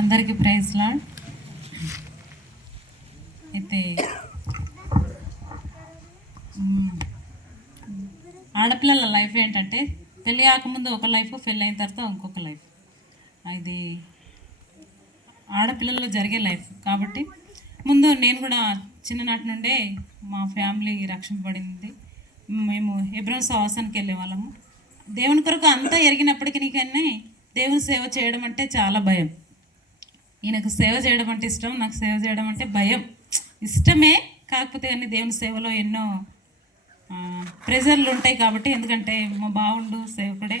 అందరికీ praise lord. అయితే ఆడపిల్లల లైఫ్ ఏంటంటే పెళ్ళి కాకముందు ఒక లైఫ్, పెళ్ళి అయిన తర్వాత ఇంకొక లైఫ్. ఇది ఆడపిల్లల్లో జరిగే లైఫ్ కాబట్టి ముందు నేను కూడా చిన్ననాటి నుండే మా ఫ్యామిలీ రక్షింపబడింది. మేము హెబ్రోన్ సహవాసానికి వెళ్ళే వాళ్ళము. దేవుని కొరకు అంతా ఎరిగినప్పటికీ కానీ దేవుని సేవ చేయడం అంటే చాలా భయం. ఈయనకు సేవ చేయడం అంటే ఇష్టం, నాకు సేవ చేయడం అంటే భయం. ఇష్టమే, కాకపోతే కానీ దేవుని సేవలో ఎన్నో ప్రెజర్లు ఉంటాయి కాబట్టి. ఎందుకంటే మా బావుండు సేవకుడే,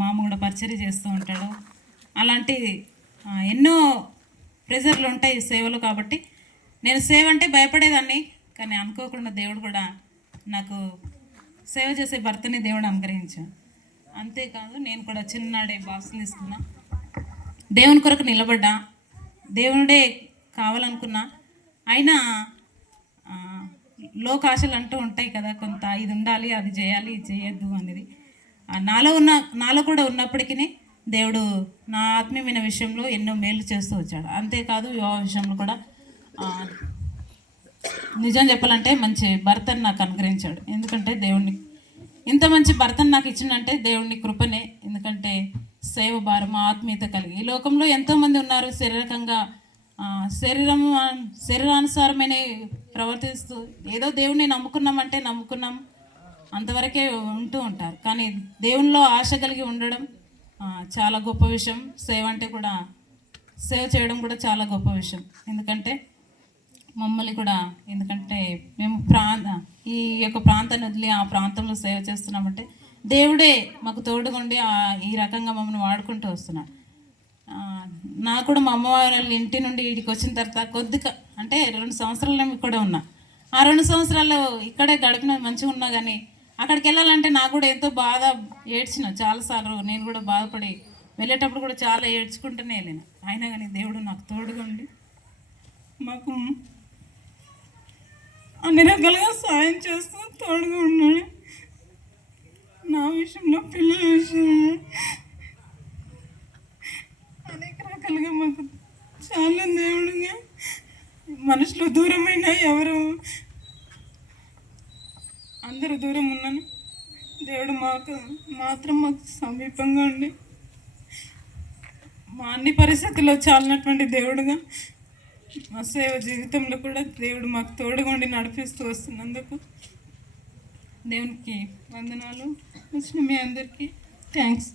మామ కూడా పరిచర్య చేస్తూ ఉంటాడు. అలాంటి ఎన్నో ప్రెజర్లు ఉంటాయి సేవలు కాబట్టి నేను సేవ అంటే భయపడేదాన్ని. కానీ అనుకోకుండా దేవుడు కూడా నాకు సేవ చేసే భర్తని దేవుడు అనుగ్రహించాను. అంతేకాదు నేను కూడా చిన్ననాడే బాక్సులు తీసుకున్నా, దేవుని కొరకు నిలబడ్డా, దేవుడే కావాలనుకున్నా. అయినా లోకాశలు అంటూ ఉంటాయి కదా, కొంత ఇది ఉండాలి, అది చేయాలి, ఇది చేయొద్దు అనేది నాలో కూడా ఉన్నప్పటికీ దేవుడు నా ఆత్మీయమైన విషయంలో ఎన్నో మేలు చేస్తూ వచ్చాడు. అంతేకాదు వివాహ విషయంలో కూడా నిజం చెప్పాలంటే మంచి భర్తను నాకు అనుగ్రహించాడు. ఎందుకంటే దేవుణ్ణి ఇంత మంచి భర్తను నాకు ఇచ్చిందంటే దేవుని కృపనే. ఎందుకంటే సేవ భారం, ఆత్మీయత కలిగి ఈ లోకంలో ఎంతోమంది ఉన్నారు, శారీరకంగా శరీరానుసారమైన ప్రవర్తిస్తూ ఏదో దేవుణ్ణి నమ్ముకున్నామంటే నమ్ముకున్నాం అంతవరకే ఉంటూ ఉంటారు. కానీ దేవునిలో ఆశ కలిగి ఉండడం చాలా గొప్ప విషయం. సేవ అంటే కూడా, సేవ చేయడం కూడా చాలా గొప్ప విషయం. ఎందుకంటే మమ్మల్ని కూడా, ఎందుకంటే మేము ఈ యొక్క ప్రాంతాన్ని వదిలి ఆ ప్రాంతంలో సేవ చేస్తున్నామంటే దేవుడే మాకు తోడుగుండి ఈ రకంగా మమ్మల్ని వాడుకుంటూ వస్తున్నాడు. నాకు కూడా మా అమ్మవారి ఇంటి నుండి వీడికి వచ్చిన తర్వాత కొద్దిగా అంటే 2 సంవత్సరాలు కూడా ఉన్నా. ఆ 2 సంవత్సరాలు ఇక్కడే గడిపిన మంచిగా ఉన్నా. కానీ అక్కడికి వెళ్ళాలంటే నాకు కూడా ఎంతో బాధ, ఏడ్చిన చాలాసార్లు. నేను కూడా బాధపడి వెళ్ళేటప్పుడు కూడా చాలా ఏడ్చుకుంటూనే వెళ్ళాను. అయినా కానీ దేవుడు నాకు తోడుగా ఉండి మాకు అన్ని రకాలుగా సాయం చేస్తూ తోడుగా ఉన్నాడు. నా విషయంలో, పిల్లల విషయంలో అనేక రకాలుగా మాకు చాలా దేవుడుగా. మనుషులు దూరమైన, ఎవరు అందరూ దూరం ఉన్నాను, దేవుడు మాత్రం మాకు సమీపంగా ఉండి మా అన్ని పరిస్థితుల్లో చాలినటువంటి దేవుడుగా మా సేవ జీవితంలో కూడా దేవుడు మాకు తోడుగా ఉండి నడిపిస్తూ వస్తున్నందుకు దేవునికి వందనాలు. వచ్చిన మీ అందరికీ థ్యాంక్స్.